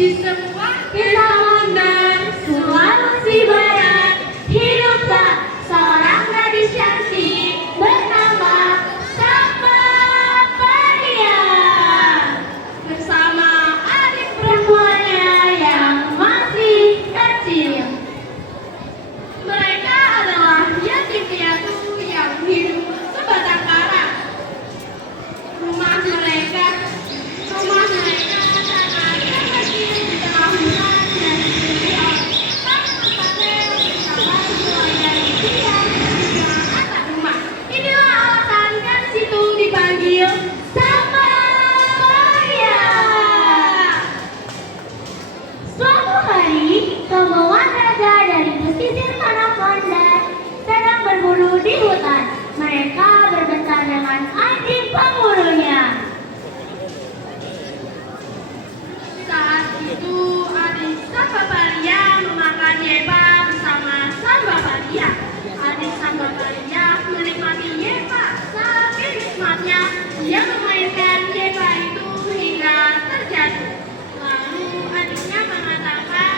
Di semua kejauhan dan Sulawesi Barat, hiduplah seorang gadis cantik bernama Samba Faria bersama adik perempuannya yang masih kecil. Mereka adalah yatim piatu yang hidup sebatang kara. Rumah mereka sangat terkecil di tengah hutan dan diliputi oleh paten bersama keluarga dia di atap rumah. Inilah alasan kan situ dipanggil Samba Faria. Suatu hari, rombongan raja dari pesisir tanah Kondar sedang berburu di hutan. Mereka berbentar dengan anjing pemburunya. Saat itu, adik Samba Faria memakan yepa bersama Samba Faria. Adik Samba Faria menikmati yepa. Saking nikmatnya, dia memainkan yepa itu hingga terjatuh. Lalu adiknya mengatakan,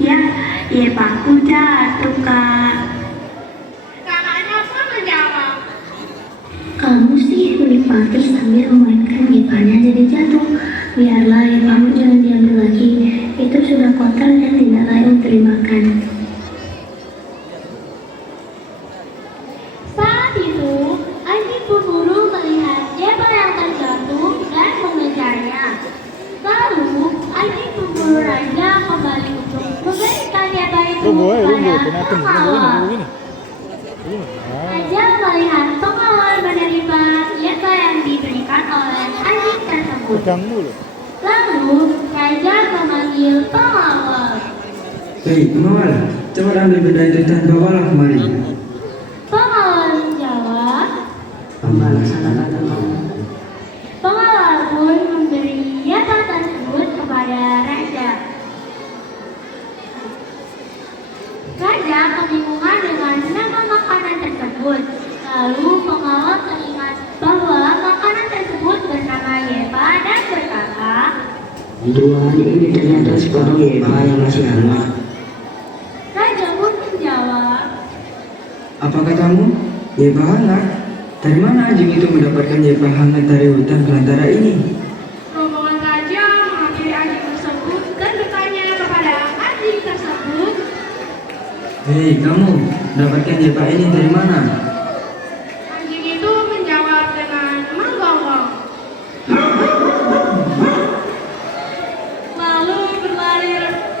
Ya, yepaku jatuh, Kak. kakaknya pun menjawab, Kamu sih menikmati sambil memainkan yepanya jadi jatuh. Biarlah yepamu jangan diambil lagi. Itu sudah kotor dan tidak layak untuk dimakan. saat itu, anjing pemburu melihat yepa yang terjatuh dan mengejarnya. Lalu, anjing pemburu raja kembali untuk memberikan yepa itu kepada pengawal. Raja melihat pengawal menerima yepa yang diberikan oleh anjing tersebut. Lalu, raja memanggil pengawal. Hei, pengawal, cepat ambil benda itu dan bawalah kemari. Pengawal menjawab. Laksanakan. Pengawal pun memberi yepa tersebut kepada raja. Raja kebingungan dengan nama makanan tersebut. Lalu pengawal teringat bahwa makanan tersebut bernama yepa dan berkata, Tuhan, ini ternyata sepotong yepa yang masih hangat. Raja pun menjawab, Apa katamu? Yepa hangat? Dari mana anjing itu mendapatkan yepa hangat dari hutan belantara ini? rombongan raja menghampiri anjing tersebut dan bertanya kepada anjing tersebut, Hei, kamu mendapatkan yepa ini dari mana? anjing itu menjawab dengan menggonggong. Lalu berlari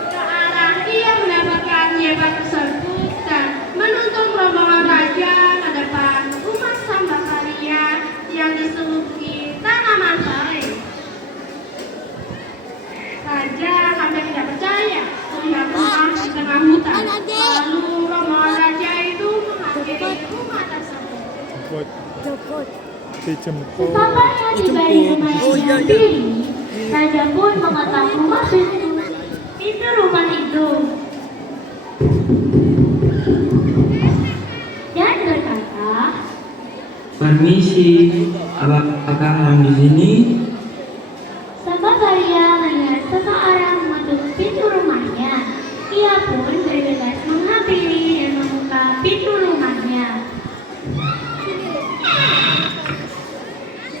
ke arah ia mendapatkan yepa tersebut dan menuntun rombongan raja ke depan rumah Samba Faria yang diselimuti tanaman sari. Raja hampir tidak percaya melihat rumah di tengah hutan. Lalu rombongan raja itu menghampiri rumah tersebut. Sesampainya tiba di rumah yang diri, raja pun mengetok rumah pintu rumah itu dan berkata, Permisi, apakah orang di sini? Samba Faria melihat seseorang mengetuk pintu rumahnya. Ia pun bergegas menghampiri dan membuka pintu rumahnya.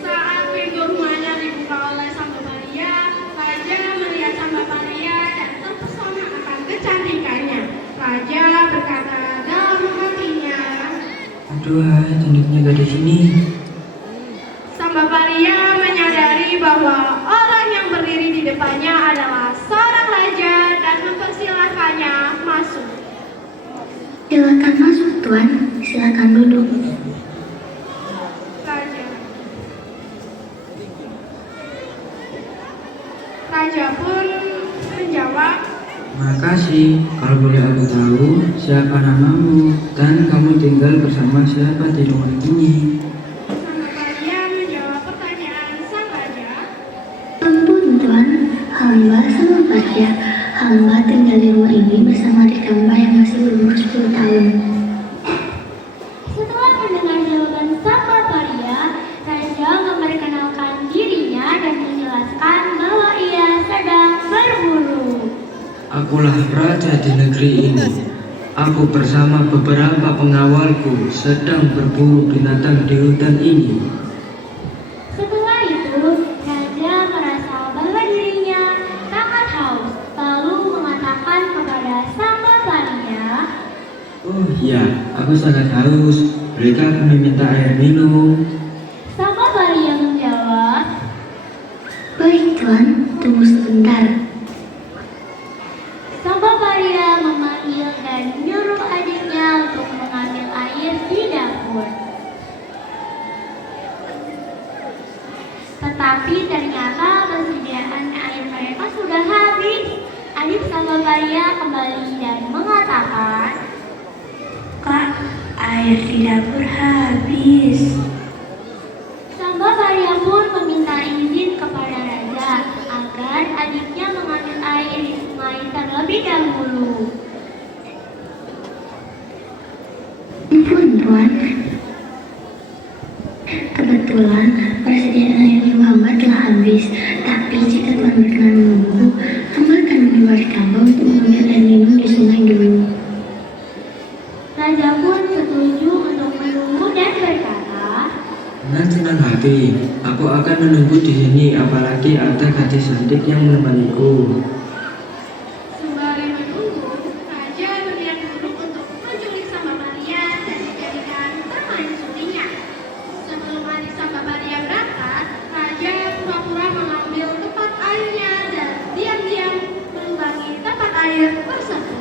Saat pintu rumahnya dibuka oleh Samba Faria, raja melihat Samba Faria dan terpesona akan kecantikannya. Raja berkata dalam hatinya, Aduh, cantiknya gadis ini. Samba Faria menyadari bahwa orang yang berdiri di depannya adalah seorang raja dan mempersilahkannya masuk. Silakan masuk, Tuan. Silakan duduk. Raja pun menjawab, Makasih, kalau boleh aku tahu siapa namamu dan kamu tinggal bersama siapa di rumah ini? Samba Faria menjawab pertanyaan sang raja. Ampun, Tuan. Hamba Samba Faria. Hamba tinggal di rumah ini bersama adik hamba yang masih berumur 10 tahun. Setelah mendengar jawaban Samba Faria, raja memperkenalkan dirinya dan menjelaskan bahwa ia sedang berburu. Akulah raja di negeri ini. Aku bersama beberapa pengawalku sedang berburu binatang di hutan ini. Setelah itu, raja merasa bahwa dirinya sangat haus, lalu mengatakan kepada sang baparia, Oh ya, aku sangat haus. Bolehkah aku meminta air minum? sang baparia menjawab, Baik tuan, tunggu sebentar. sang baparia memanggil dan menyuruh adiknya untuk mengambil air di dapur. Tetapi ternyata persediaan air mereka sudah habis. Adik sang baparia kembali dan mengatakan, Kak, air di dapur habis. sang baparia pun meminta izin kepada raja agar adiknya mengambil air di sungai terlebih dahulu. Ampun tuan. Kebetulan persediaan air ibu hamba telah habis. Tapi jika tuan berkenan menunggu, hamba akan menyuruh hamba untuk mengambil air minum di sungai dulu. Raja pun setuju untuk menunggu dan berkata, Dengan senang hati, aku akan menunggu di sini, apalagi ada gadis cantik yang menemaniku. sembari menunggu, raja berniat buruk untuk menculik sang baparia dan dijadikan teman suaminya. Sebelum adik sang baparia berangkat, raja pura-pura mengambil tempat airnya dan diam-diam melubangi tempat air tersebut.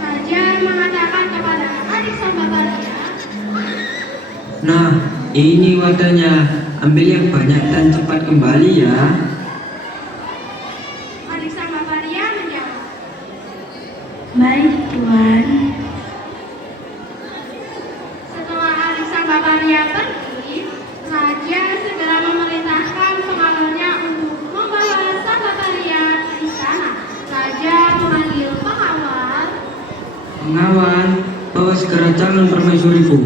Raja mengatakan kepada adik sang baparia, Nah, ini wadahnya. Ambil yang banyak dan cepat kembali ya. adik sang baparia menjawab. Baik tuan. Setelah adik sang baparia pergi, raja segera memerintahkan pengawalnya untuk membawa sang baparia ke istana. Raja memanggil pengawal. Pengawal, bawa segera calon permaisuriku.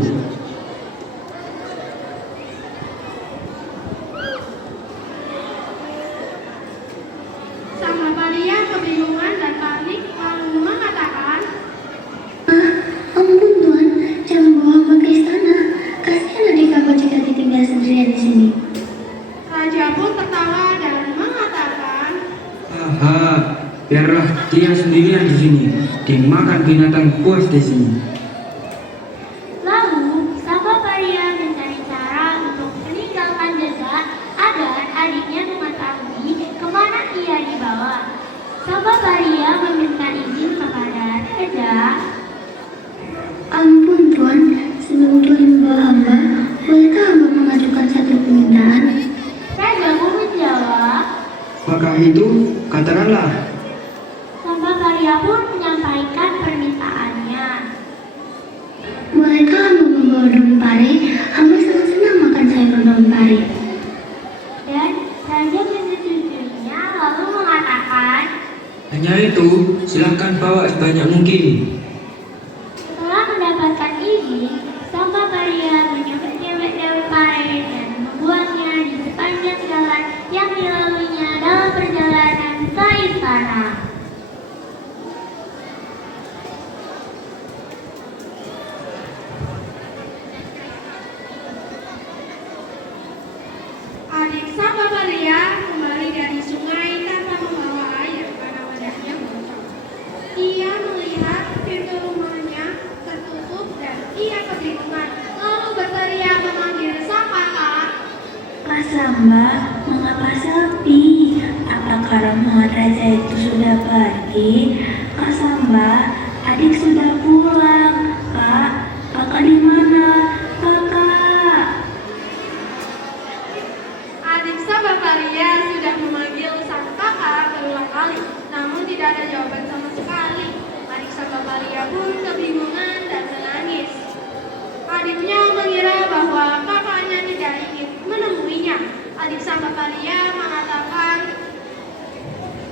Sang baparia kebingungan dan panik lalu mengatakan, Ampun tuan, jangan bawa hamba ke istana. Kasihan adik aku jika ditinggal sendirian di sini. raja pun tertawa dan mengatakan, Aha, biarlah dia sendirian di sini. Dimakan binatang buas di sini. lalu sang baparia mencari cara untuk meninggalkan jejak agar adiknya mengetahui kemana ia dibawa. Sang baparia meminta izin kepada raja. Ampun tuan, sebelum tuan membawa hamba, bolehkah hamba mengajukan satu permintaan? Raja pun menjawab. Apakah itu? Katakanlah. Sang baparia pun menyampaikan permintaannya. Bolehkah hamba membawa daun pare? Hamba sangat senang makan sayur daun pare. Dan raja menyetujuinya lalu mengatakan, Hanya itu, silahkan bawa sebanyak mungkin. setelah mendapatkan izin, sang baparia menyebut-nyebut daun pare dan membuangnya di sepanjang jalan yang dilaluinya dalam perjalanan ke istana. Adik sang baparia kembali dari sungai tanpa membawa air karena wadahnya bocor. Ia melihat pintu rumahnya tertutup dan ia kebingungan, lalu berteriak memanggil sang kakak. Mas Samba, mengapa sepi? Apakah rombongan raja itu sudah pergi? Kak Samba, adik sudah pulang. Kakak di mana? Kakak. Adik sang baparia sudah memanggil sang kakak berulang kali, namun tidak ada jawaban sama sekali. Adik sang baparia pun kebingungan dan menangis. Adiknya mengira bahwa kakaknya tidak ingin menemuinya. Adik sang baparia mengatakan,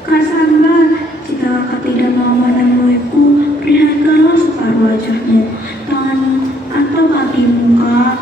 Kak Samba, jika kakak tidak mau menemuiku, perlihatkanlah separuh wajahmu, tanganmu, atau kakimu, Kak.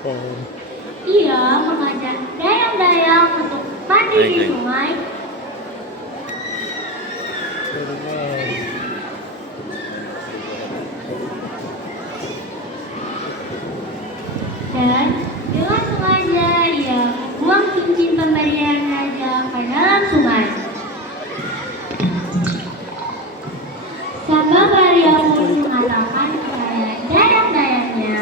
Ia mengajak dayang-dayang untuk mandi di sungai. Dan dengan sengaja ia buang cincin pemberian raja ke dalam sungai. Sambavaria pun mengatakan kepada dayang-dayangnya,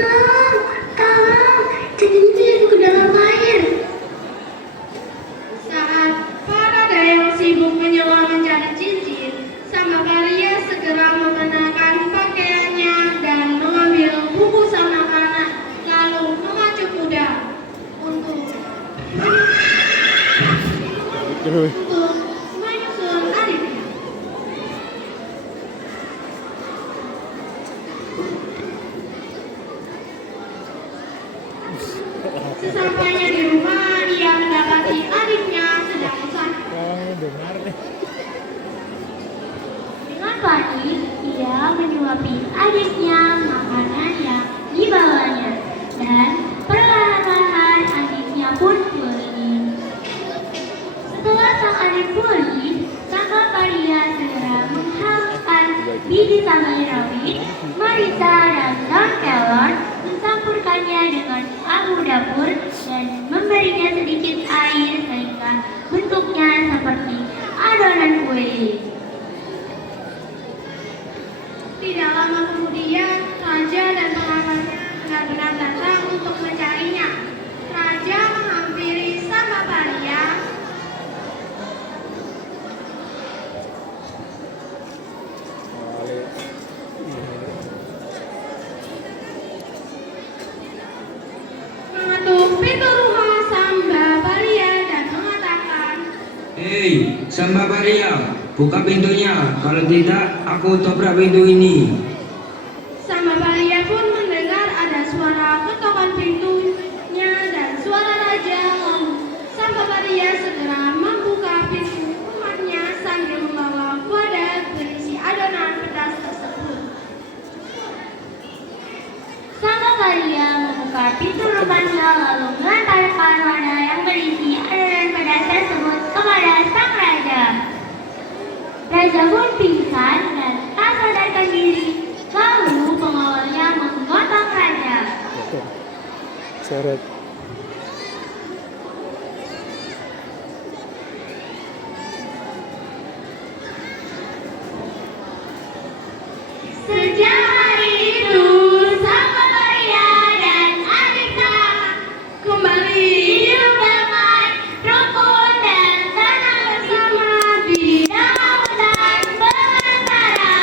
tolong, cincin itu jatuh ke dalam air. Saat para dayang sibuk menyelam mencari cincin, Sambavaria segera mengenakan pakaiannya dan mengambil buku sama kanak, lalu memacu kuda untuk menyusul adiknya. Sesampainya di rumah, ia mendapati adiknya sedang sakit. Dengan panik, ia menyuapi adiknya makanan yang dibawanya, dan perlahan-lahan adiknya pun pulih. Setelah sang adik pulih, Sambavaria segera menghaluskan biji cabai rawit, marisa, dan daun kelor, mencampurkannya dengan abu dapur, dan memberinya sedikit air sehingga bentuknya seperti adonan kue. Tidak lama kemudian, raja dan pengamalnya benar-benar datang untuk mencarinya. Raja menghampiri Sambavaria. Mengetuk pintu rumah Sambavaria dan mengatakan, Hei, Sambavaria, buka pintunya. Kalau tidak, aku toprak pintu ini. Sambavaria pun mendengar ada suara ketukan pintunya dan suara raja. Lalu Sambavaria segera membuka pintu rumahnya sambil membawa wadah berisi adonan pedas tersebut. Sambavaria membuka pintu rumahnya lalu melemparkan wadah yang berisi adonan pedas tersebut kepada sang raja. Raja pun pingsan dan tak sadarkan diri. Lalu pengawalnya menggotong raja. Seret. Sejak hari itu, Sambavaria dan adiknya kembali hidup damai, rukun dan tenang bersama di dalam hutan belantara.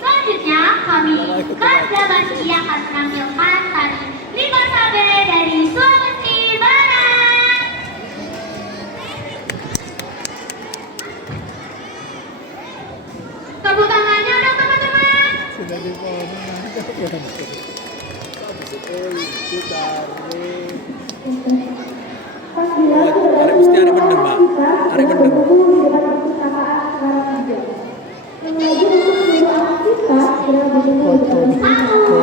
Selanjutnya kami Kazabaki akan menampilkan tari Lima Sabe dari Sulawesi Barat. Tepuk tangannya dong teman-teman. Sudah dipomen. Arek mesti arek mendem, Pak. Arek mendem. Satu,